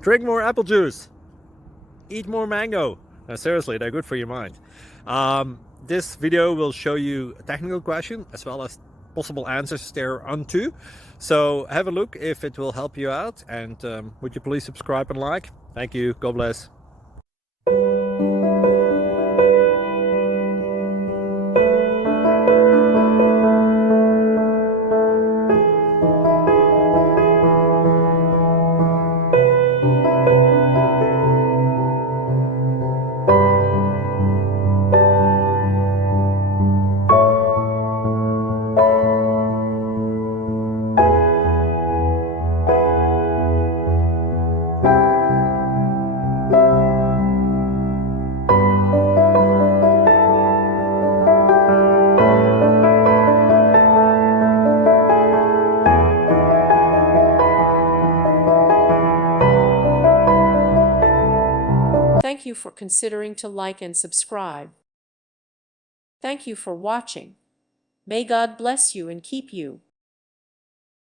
Drink more apple juice. Eat more mango. No, seriously, they're good for your mind. This video will show you a technical question as well as possible answers thereunto. So have a look if it will help you out, and would you please subscribe and like? Thank you. God bless. Thank you for considering to like and subscribe. Thank you for watching. May God bless you and keep you.